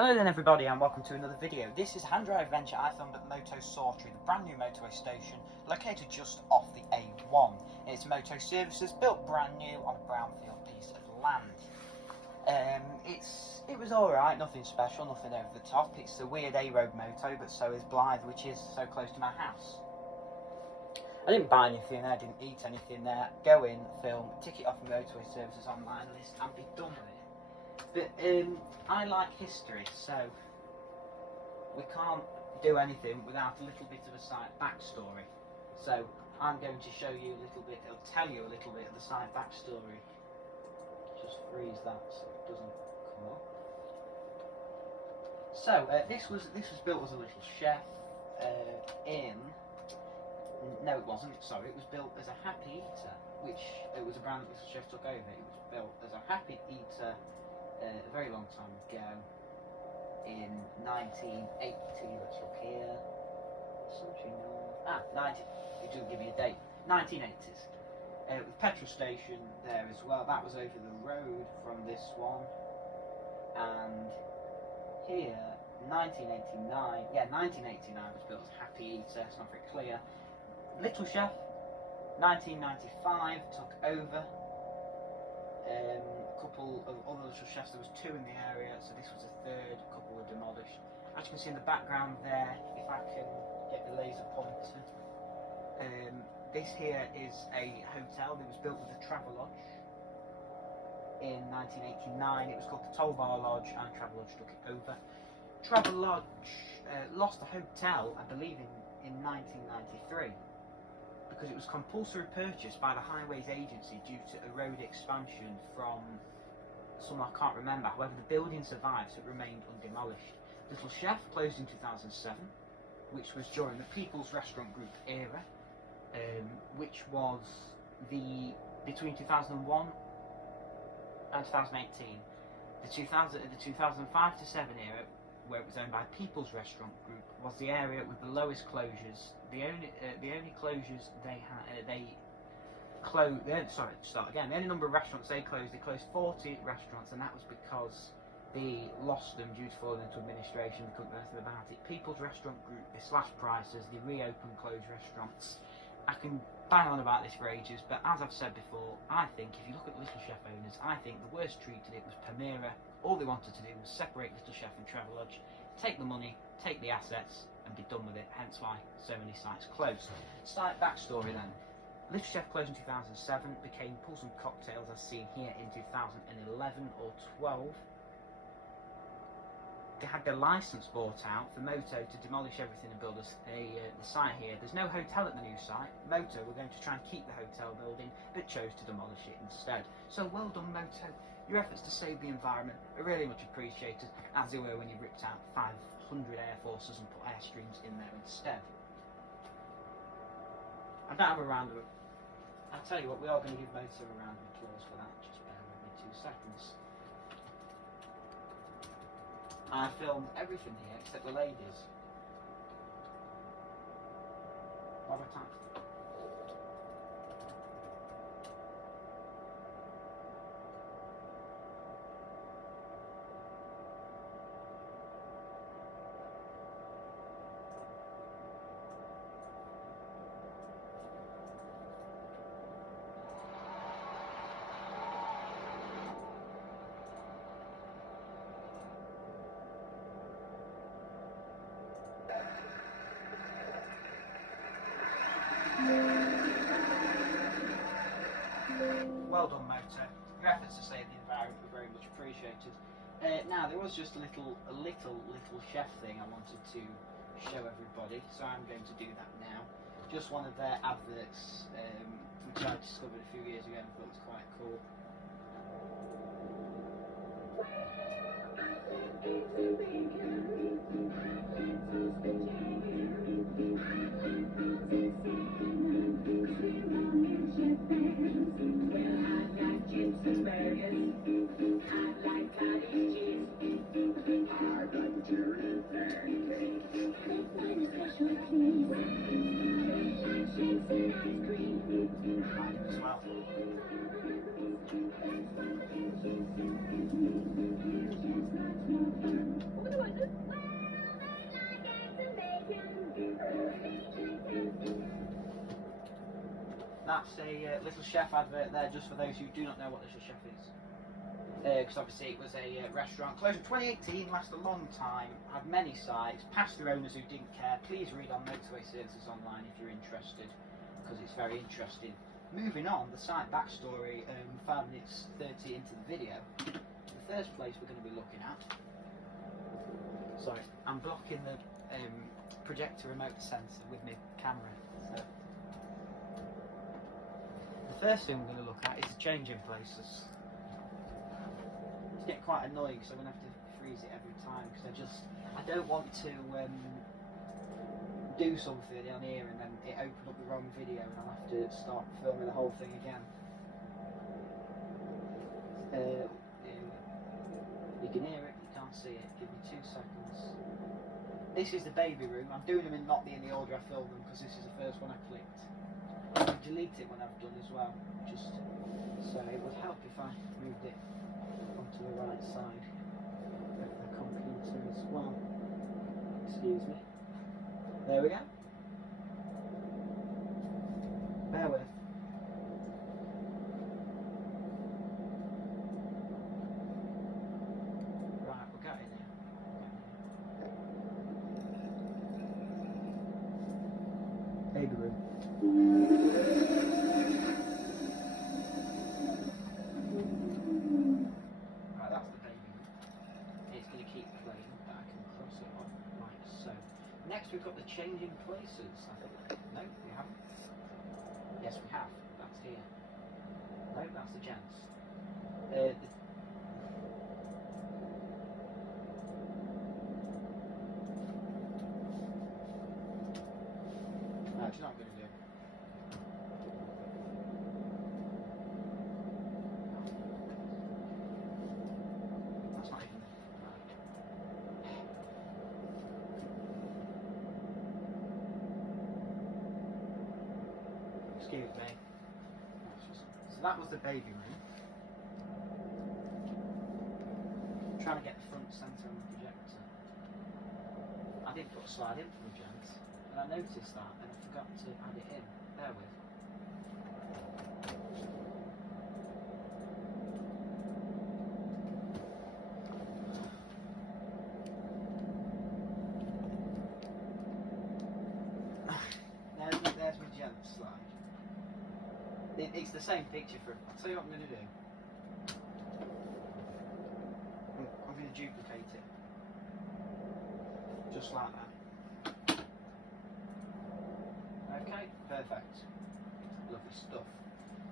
Hello then everybody and welcome to another video. This is a hand drive adventure I filmed at the Moto Sawtry, the brand new motorway station located just off the A1. It's Moto services built brand new on a brownfield piece of land. It was alright, nothing special, nothing over the top. It's a weird A-road moto, but so is Blythe, which is so close to my house. I didn't buy anything there, I didn't eat anything there. Go in, film, tick it off the motorway services online list and be done with it. But I like history, so we can't do anything without a little bit of a side backstory. So I'm going to show you a little bit, or tell you a little bit of the side backstory. Just freeze that so it doesn't come up. So this was built as a little chef no it wasn't, sorry, it was built as a happy eater, which it was a brand that Little Chef took over. It was built as a happy eater a very long time ago in 1980. Let's look here. Sawtry North. 90. It didn't give me a date. 1980s. With petrol station there as well. That was over the road from this one. And here, 1989. Yeah, 1989 was built as Happy Eater. It's not very clear. Little Chef, 1995 took over. A couple of other Little Chefs, there was two in the area, so this was a third, a couple were demolished. As you can see in the background there, if I can get the laser pointer, this here is a hotel that was built with a Travelodge in 1989. It was called the Toll Bar Lodge and Travelodge took it over. Travelodge lost the hotel, I believe, in 1993. Because it was compulsory purchase by the Highways Agency due to a road expansion from somewhere I can't remember. However, the building survived, so it remained undemolished. Little Chef closed in 2007, which was during the People's Restaurant Group era, which was between 2001 and 2018. The 2005 to 7 era, where it was owned by People's Restaurant Group, was the area with the lowest closures. The only closures they had, the only number of restaurants they closed 40 restaurants, and that was because they lost them due to falling into administration. They couldn't do anything about it. People's Restaurant Group, they slashed prices, they reopened closed restaurants. I can bang on about this for ages, but as I've said before, I think if you look at the Little Chef owners, I think the worst treated it was Palmyra. All they wanted to do was separate Little Chef and Travelodge, take the money, take the assets, and be done with it, hence why so many sites closed. Slight backstory then. Little Chef closed in 2007, became Pulse and Cocktails as seen here in 2011 or 12. They had their license bought out for Moto to demolish everything and build the site here. There's no hotel at the new site. Moto were going to try and keep the hotel building, but chose to demolish it instead. So well done, Moto. Your efforts to save the environment are really much appreciated, as they were when you ripped out 500 Air Forces and put Airstreams in there instead. I don't have a round of... I'll tell you what, we are going to give Moto a round of applause for that. Just bear with me 2 seconds. I filmed everything here except the ladies. What have I typed? Well done, Moto. Your efforts to save the environment were very much appreciated. Now there was just a little chef thing I wanted to show everybody, so I'm going to do that now. Just one of their adverts, which I discovered a few years ago and thought was quite cool. As well. That's a Little Chef advert there, just for those who do not know what Little Chef is. Because obviously it was a restaurant closed in 2018, lasted a long time, had many sites, passed through owners who didn't care. Please read on Motorway Services online if you're interested, because it's very interesting. Moving on, the site backstory, 5 minutes 30 into the video. The first place we're going to be looking at, sorry, I'm blocking the projector remote sensor with my camera. So. The first thing we're going to look at is the changing places. It's getting quite annoying, so I'm going to have to freeze it every time, because I don't want to do something on here and then it open up the wrong video and I'll have to start filming the whole thing again. You can hear it, you can't see it. Give me 2 seconds. This is the baby room. I'm doing them in not in the order I filmed them, because this is the first one I clicked. I'll delete it when I've done as well, just so it would help if I moved it onto the right side of the computer as well. Excuse me. There we go. Bear with. Right, we're getting there. Baby room. Right, that's the baby room. It's going to keep playing, but I can cross it off like so. Next we've got the changing places. No, we haven't. Yes, we have. That's here. No, that's the gents. Actually, not going to do. That's not even right. Excuse me. So that was the baby room. I'm trying to get the front centre on the projector. I did put a slide in for the gents, and I noticed that and I forgot to add it in. Bear with. There's my gent slide. It's the same picture for. I'll tell you what I'm going to do. I'm going to duplicate it. Just like that. Okay, perfect. Lovely stuff.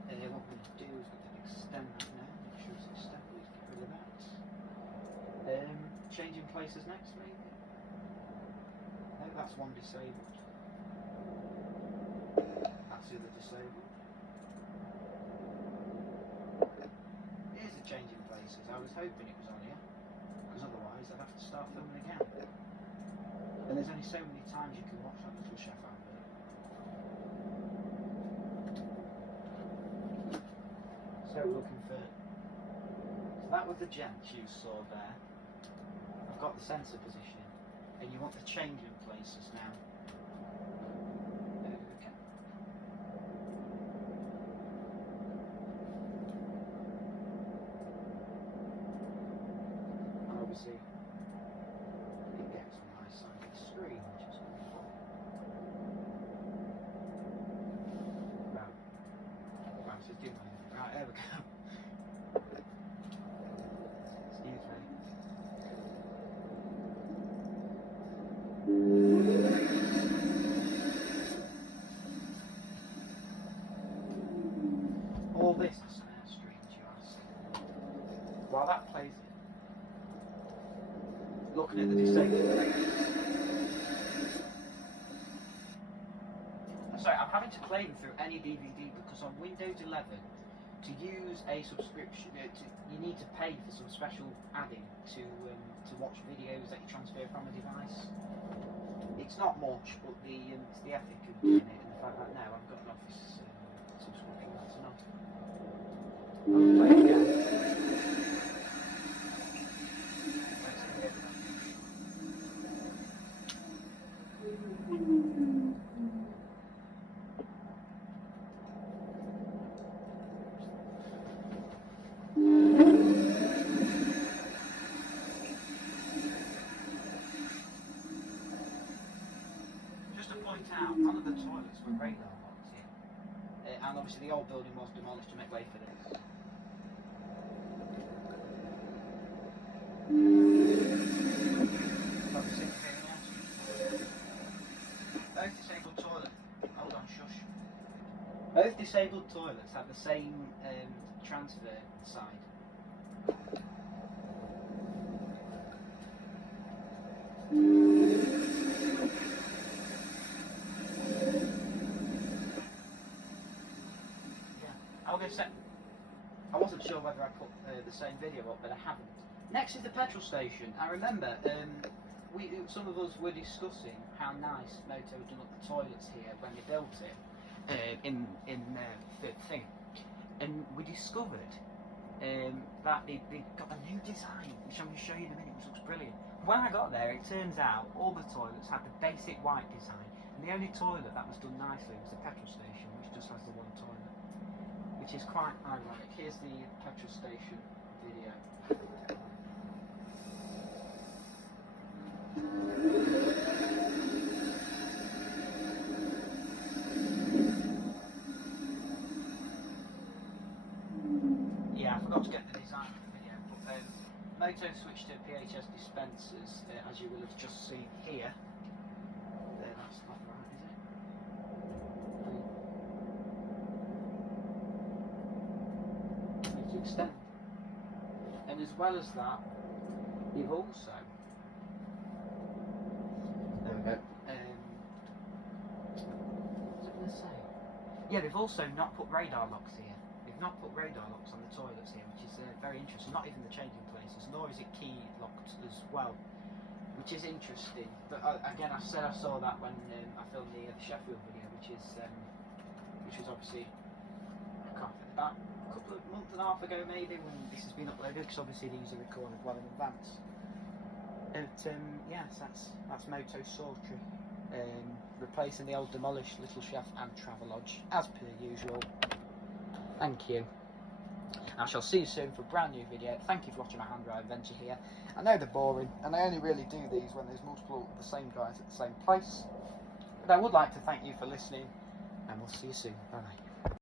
What we're going to do is we're going to extend that now. Make sure it's extended. Get rid of that. Changing places next, maybe? No, that's one disabled. That's the other disabled. Here's the changing places. I was hoping it was on here, because otherwise I'd have to start filming again. And there's only so many times you can watch that Little Chef advert. So we're looking for. So that was the gent you saw there. I've got the sensor position, and you want the changing places now. Okay. And obviously, it gets on my side of the screen, which is wonderful. Right, so do my. Right, there we go. Excuse me. All this is snare strings, you ask. While that plays it, looking at the disabled. Sorry, I'm having to claim through any DVD because on Windows 11, to use a subscription, you need to pay for some special adding to watch videos that you transfer from a device. It's not much, but it's the ethic of doing it, and the fact that now I've got an Office subscription, that's enough. I'll play it again. turns out none of the toilets were radar locked here. And obviously the old building was demolished to make way for this. Both disabled toilets. Hold on, shush. Both disabled toilets have the same transfer side. I wasn't sure whether I put the same video up, but I haven't. Next is the petrol station. I remember some of us were discussing how nice Moto had done up the toilets here when they built it in the thing, and we discovered that they got a new design, which I'm going to show you in a minute, which looks brilliant. When I got there, it turns out all the toilets had the basic white design, and the only toilet that was done nicely was the petrol station, which just has the one toilet, which is quite ironic. Here's the petrol station video. Yeah, I forgot to get the design of the video, but Moto switched to PHS dispensers, as you will have just seen here. That's not right, is it? Need to extend. And as well as that, you've also there we go. What was I going to say? Yeah, they've also not put radar locks here. They've not put radar locks on the toilets here, which is very interesting. Not even the changing places, nor is it key locked as well, which is interesting. But again, I said I saw that when I filmed the Sheffield video, which was obviously about a couple of months and a half ago, maybe, when this has been uploaded, because obviously these are recorded well in advance. Yes, that's Moto Sawtry, replacing the old demolished Little Chef and Travelodge, as per usual. Thank you. I shall see you soon for a brand new video. Thank you for watching my hand drive adventure here. I know they're boring, and I only really do these when there's multiple of the same guys at the same place. But I would like to thank you for listening, and we'll see you soon. Bye bye.